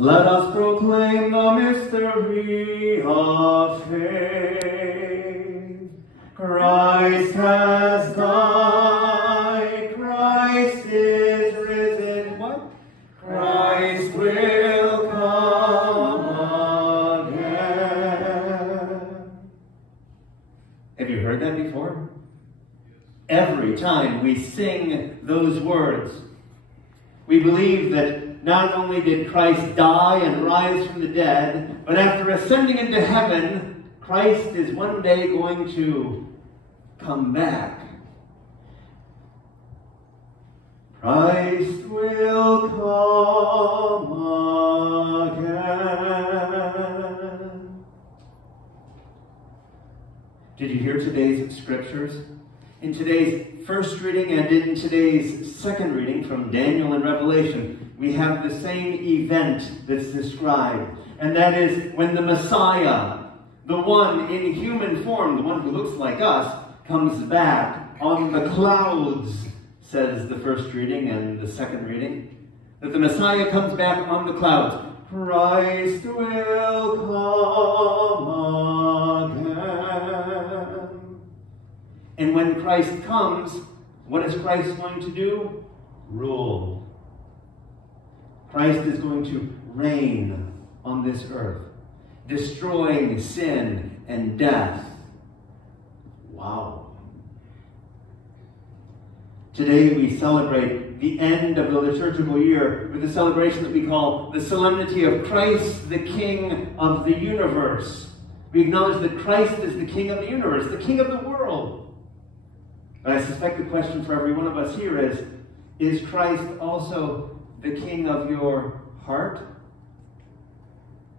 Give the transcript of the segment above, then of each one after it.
Let us proclaim the mystery of faith. Christ has died, Christ is risen. What? Christ will come again. Have you heard that before? Every time we sing those words, we believe that not only did Christ die and rise from the dead, but after ascending into heaven, Christ is one day going to come back. Christ will come again. Did you hear today's scriptures? In today's first reading and in today's second reading from Daniel and Revelation, we have the same event that's described. And that is when the Messiah, the one in human form, the one who looks like us, comes back on the clouds, says the first reading and the second reading. That the Messiah comes back on the clouds. Christ will come again. And when Christ comes, what is Christ going to do? Rule. Christ is going to reign on this earth, destroying sin and death. Wow. Today we celebrate the end of the liturgical year with a celebration that we call the Solemnity of Christ, the King of the universe. We acknowledge that Christ is the King of the universe, the King of the world. But I suspect the question for every one of us here is Christ also the King of your heart?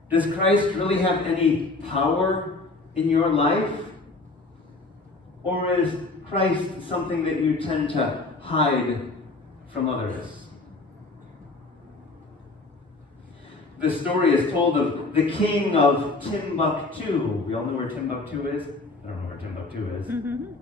Does Christ really have any power in your life? Or is Christ something that you tend to hide from others? The story is told of the King of Timbuktu. We all know where Timbuktu is? I don't know where Timbuktu is. Mm-hmm.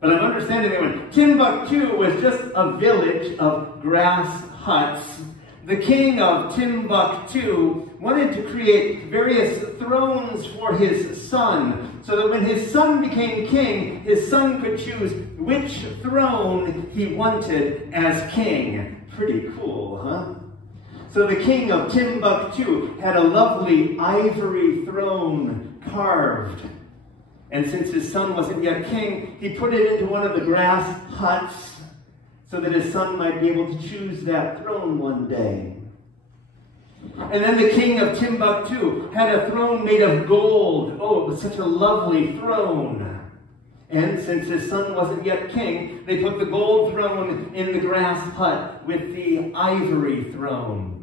But I'm understanding that when Timbuktu was just a village of grass huts, the king of Timbuktu wanted to create various thrones for his son, so that when his son became king, his son could choose which throne he wanted as king. Pretty cool, huh? So the king of Timbuktu had a lovely ivory throne carved. And since his son wasn't yet king, he put it into one of the grass huts so that his son might be able to choose that throne one day. And then the king of Timbuktu had a throne made of gold. Oh, it was such a lovely throne. And since his son wasn't yet king, they put the gold throne in the grass hut with the ivory throne.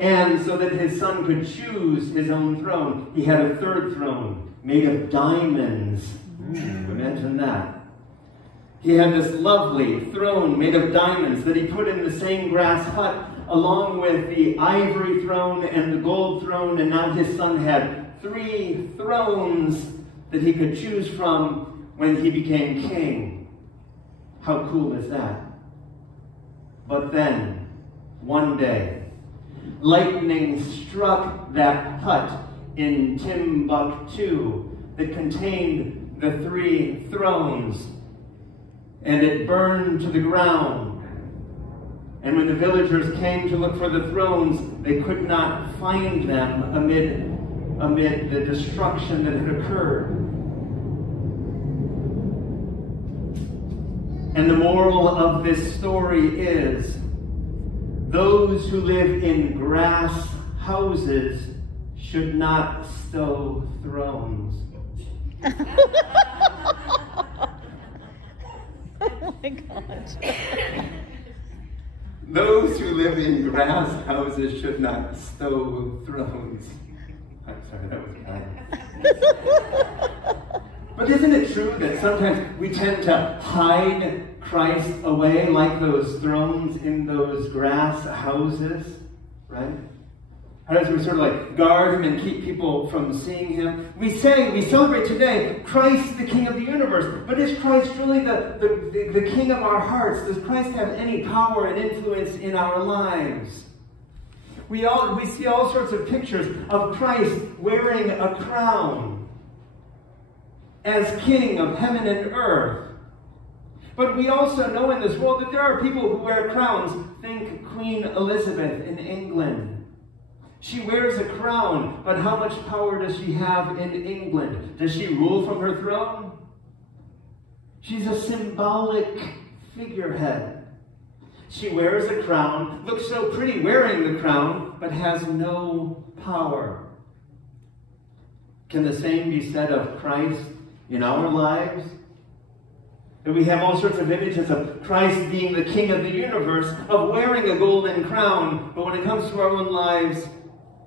And so that his son could choose his own throne, he had a third throne made of diamonds. Imagine that. He had this lovely throne made of diamonds that he put in the same grass hut along with the ivory throne and the gold throne, and now his son had 3 thrones that he could choose from when he became king. How cool is that? But then, one day, lightning struck that hut in Timbuktu that contained the 3 thrones, and it burned to the ground. And when the villagers came to look for the thrones, they could not find them amid the destruction that had occurred. And the moral of this story is, those who live in grass houses should not stow thrones. Oh my God. Those who live in grass houses should not stow thrones. I'm sorry, that was kind. But isn't it true that sometimes we tend to hide Christ away like those thrones in those grass houses, right? How does we sort of like guard him and keep people from seeing him? We celebrate today Christ the King of the universe, but is Christ really the King of our hearts? Does Christ have any power and influence in our lives? we see all sorts of pictures of Christ wearing a crown as King of heaven and earth. But we also know in this world that there are people who wear crowns. Think Queen Elizabeth in England. She wears a crown, but how much power does she have in England? Does she rule from her throne? She's a symbolic figurehead. She wears a crown, looks so pretty wearing the crown, but has no power. Can the same be said of Christ in our lives? And we have all sorts of images of Christ being the King of the universe, of wearing a golden crown, but when it comes to our own lives,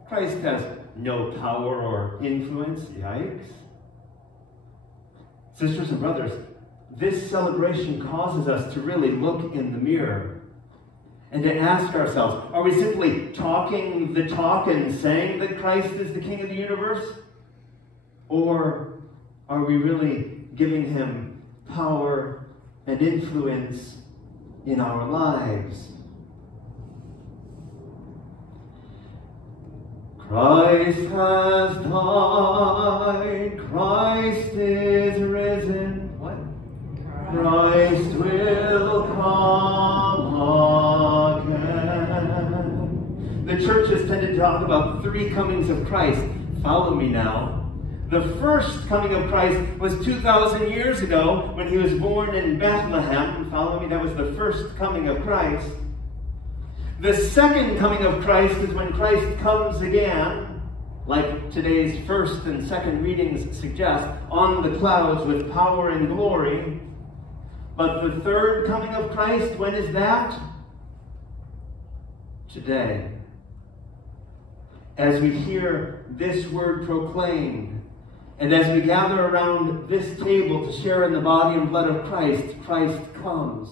Christ has no power or influence. Yikes. Sisters and brothers, this celebration causes us to really look in the mirror and to ask ourselves, are we simply talking the talk and saying that Christ is the King of the universe? Or are we really giving him power and influence in our lives? Christ has died, Christ is risen. What? Christ will come again. The church has tended to talk about 3 comings of Christ. Follow me now. The first coming of Christ was 2,000 years ago when he was born in Bethlehem. Follow me, that was the first coming of Christ. The second coming of Christ is when Christ comes again, like today's first and second readings suggest, on the clouds with power and glory. But the third coming of Christ, when is that? Today. As we hear this word proclaimed, and as we gather around this table to share in the body and blood of Christ, Christ comes.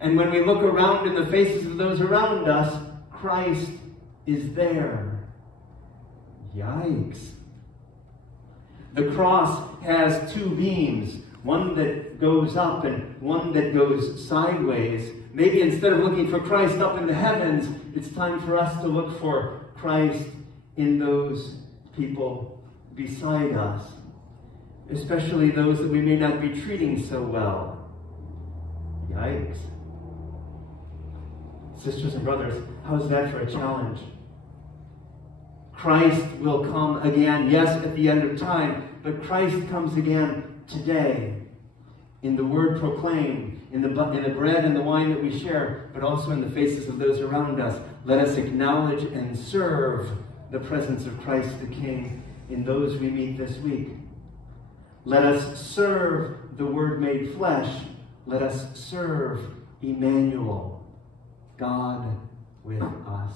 And when we look around in the faces of those around us, Christ is there. Yikes. The cross has 2 beams, one that goes up and one that goes sideways. Maybe instead of looking for Christ up in the heavens, it's time for us to look for Christ in those people beside us, especially those that we may not be treating so well. Yikes. Sisters and brothers, how's that for a challenge? Christ will come again, yes, at the end of time, but Christ comes again today in the word proclaimed, in the bread and the wine that we share, but also in the faces of those around us. Let us acknowledge and serve the presence of Christ the King in those we meet this week. Let us serve the Word made flesh. Let us serve Emmanuel, God with us.